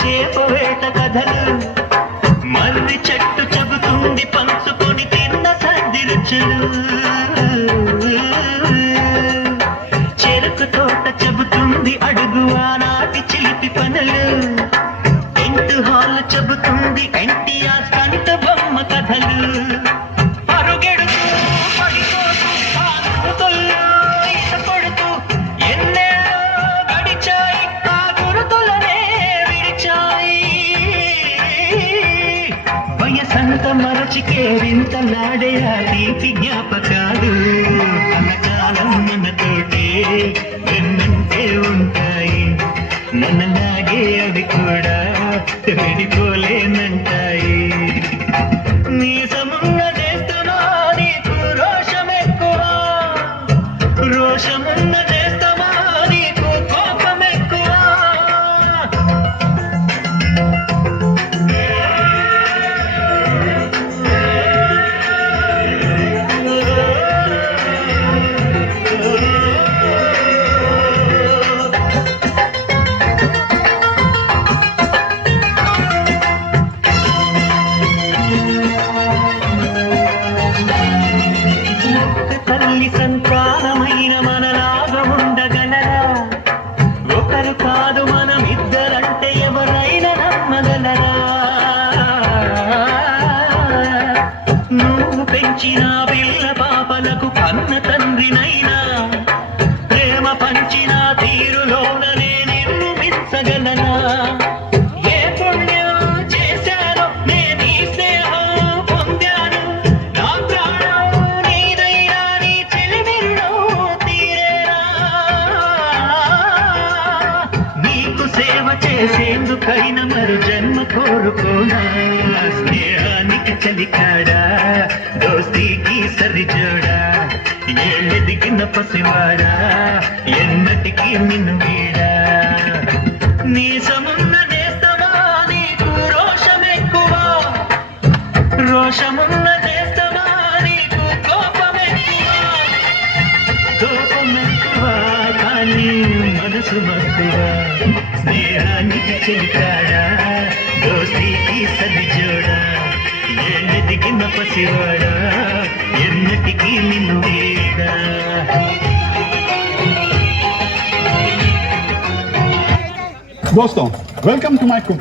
చేపవేట కథలు మర్రి చెట్టు చెబుతుంది పంచుకొని తిన్న సర్ది రుచులు చెరుకు తోట చెబుతుంది అడుగు ఆనాటి చిలిపి పనులు ఇంటి హాల్ చెబుతుంది ఎన్టీఆర్ సంత బొమ్మ కథలు పరుగెడుతూ పడిపోతూ ఆగుతుల్లో ఈత పడుతూ ఎన్నేళ్ళో గడిచాయి ఆ గురుతులనే విరిచాయి వయసంత మరచి కేరింతలాడే ఆ తీపి జ్ఞాపకాలు అన్నకాలం మనతోటే వెన్నంటే ఉంటాయి నన్నలాగే అవి కూడా విడిపోలేనంటాయి నీసమున్న చేస్తామా నీకు రోషమెక్కువ రోషమున్న చేస్తామా నీకు కోపమెక్కువ తల్లి సంతానమైన మనలాగా ఉండగలరా ఒకరు కాదు మనం ఇద్దరంటే ఎవరైనా నమ్మగలరా నువ్వు పెంచిన పిల్ల పాపలకు కన్న తండ్రినైనా ప్రేమ పంచిన తీరులోననే నిన్ను మించగలనా ఏ పుణ్యం చేశానో నేను ఈ స్నేహం పొందాను నా ప్రాణం నీదైనా నీ చెలిమిన్ను తీరేనా నీకు సేవ చేసేందుకైనా మరు జన్మ కోరుకోనా స్నేహానికి చలికాడా దోస్తీకి సరిజోడా ఏళ్ళెదిగిన పసివాడా ఎన్నటికీ నిన్ను వీడా నీసమున్న నేస్తమా నీకు రోషమెక్కువ రోషమున్న నేస్తమా నీకు కోపమెక్కువ కోపమెక్కువ కానీ మనసు మక్కువ స్నేహానికి చెలికాడా దోస్తీకి సరిజోడా ఏళ్ళెదిగిన పసివాడా ఎన్నటికీ నిన్ను వీడా दोस्तों वेलकम टू माय कुकिंग